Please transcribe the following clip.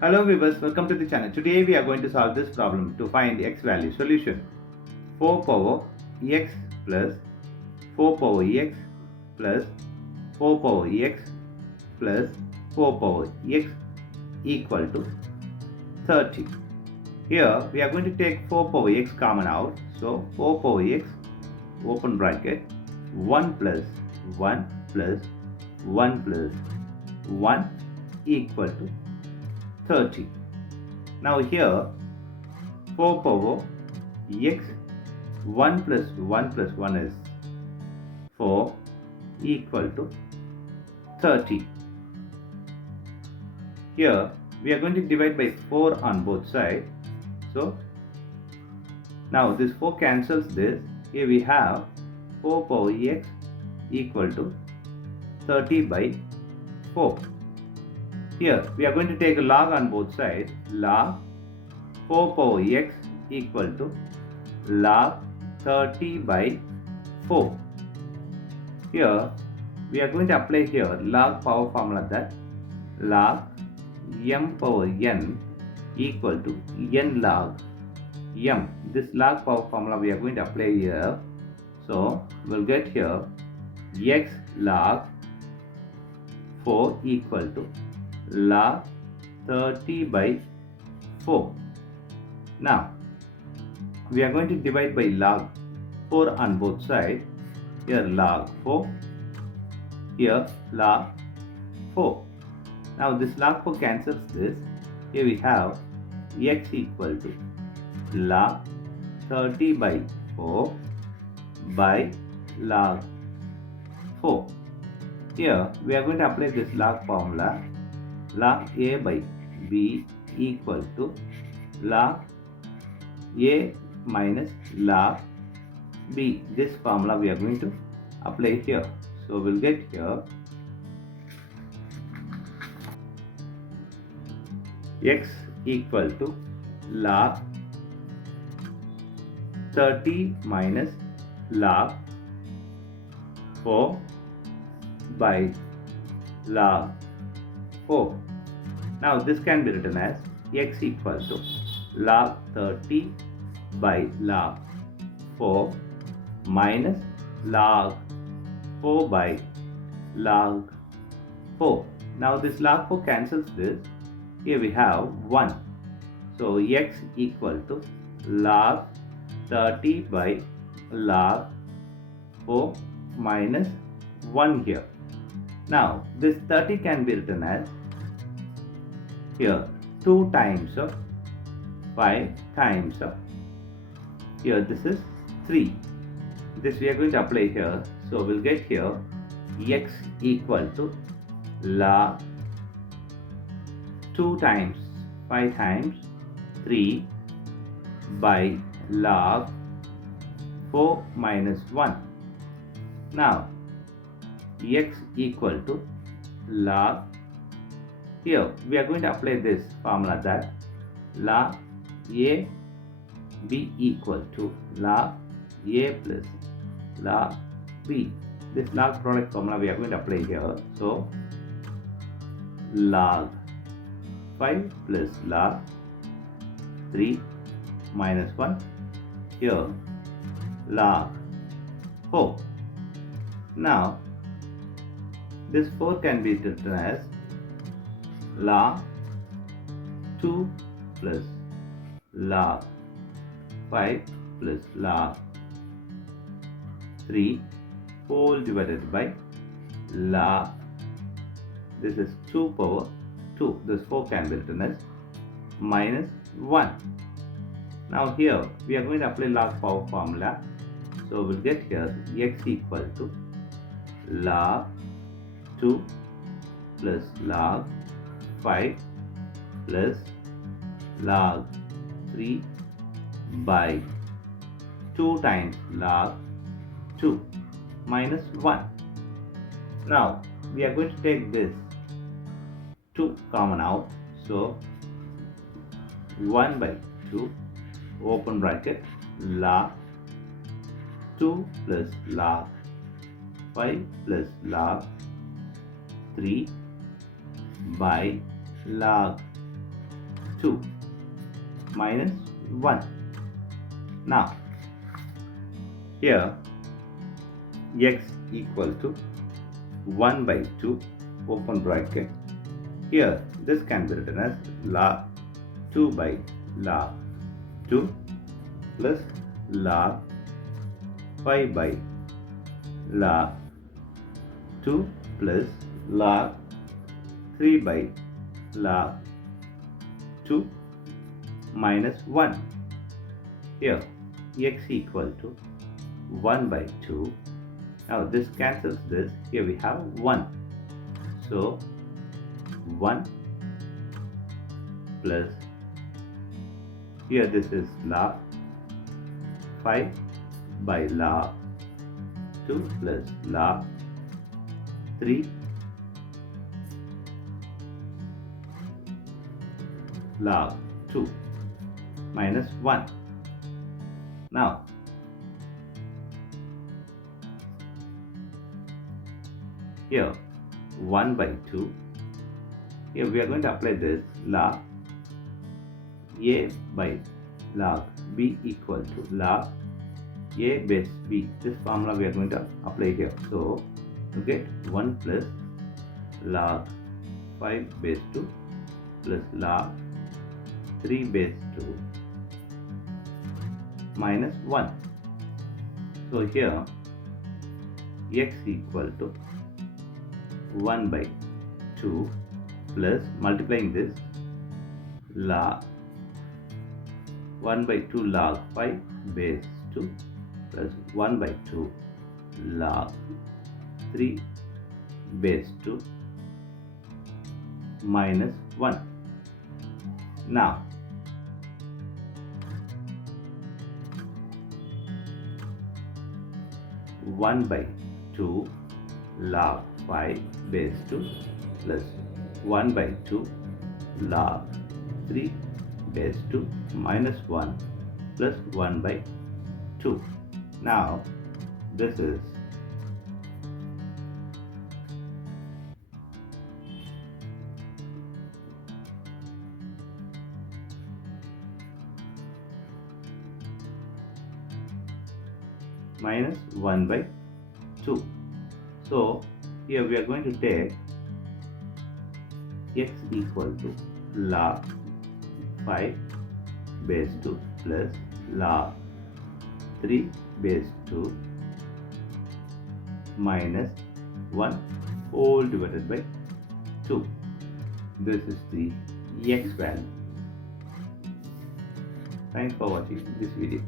Hello viewers, welcome to the channel. Today we are going to solve this problem to find the x value. Solution: 4 power x plus 4 power x plus 4 power x plus 4 power x equal to 30. Here we are going to take 4 power x common out. So 4 power x open bracket 1 plus 1 plus 1 plus 1 equal to 30. Now here 4 power x 1 plus 1 plus 1 is 4 equal to 30. Here we are going to divide by 4 on both sides. So now this 4 cancels this. Here we have 4 power x equal to 30 by 4. Here we are going to take a log on both sides. Log 4 power x equal to log 30 by 4. Here we are going to apply here log power formula, that log m power n equal to n log m. This log power formula we are going to apply here. So we'll get here x log 4 equal to log 30 by 4. Now we are going to divide by log 4 on both sides. Here log 4, here log 4. Now this log 4 cancels this. Here we have x equal to log 30 by 4 by log 4. Here we are going to apply this log formula. Log a by b equal to log a minus log b. This formula we are going to apply here. So we'll get here x equal to log 30 minus log 4 by log 4. Now this can be written as x equal to log 30 by log 4 minus log 4 by log 4. Now this log 4 cancels this. Here we have 1. So x equal to log 30 by log 4 minus 1 here. Now this 30 can be written as here 2 times of 5 times of, here this is 3. This we are going to apply here. So we'll get here x equal to log 2 times 5 times 3 by log 4 minus 1. Now x equal to log, here we are going to apply this formula, that log a b equal to log a plus log b. This log product formula we are going to apply here. So log 5 plus log 3 minus 1, here log 4. Now this 4 can be written as log 2 plus log 5 plus log 3 whole divided by log, this is 2 power 2. This 4 can be written as minus 1. Now here we are going to apply log power formula. So we'll get here x equal to log 2 plus log 5 plus log 3 by 2 times log 2 minus 1. Now we are going to take this 2 common out. So 1 by 2 open bracket log 2 plus log 5 plus log 3 by log 2 minus 1. Now, here x equal to 1 by 2 open bracket. Here this can be written as log 2 by log 2 plus log 5 by log 2 plus log 3 by log 2 minus 1. Here x equal to 1 by 2. Now this cancels this. Here we have 1. So 1 plus, here this is log 5 by log 2 plus log 3 log 2 minus 1. Now here 1 by 2. Here we are going to apply this log a by log b equal to log a base b. This formula we are going to apply here. So you get 1 plus log 5 base 2 plus log 3 base 2 minus 1. So here x equal to 1 by 2 plus multiplying this log 1 by 2 log 5 base 2 plus 1 by 2 log 3 base 2 minus 1. Now one by 2 log 5 base 2 plus 1 by 2 log 3 base 2 minus 1 plus 1 by 2. Now this is minus 1 by 2. So here we are going to take x equal to log 5 base 2 plus log 3 base 2 minus 1 whole divided by 2. This is the x value. Thanks for watching this video.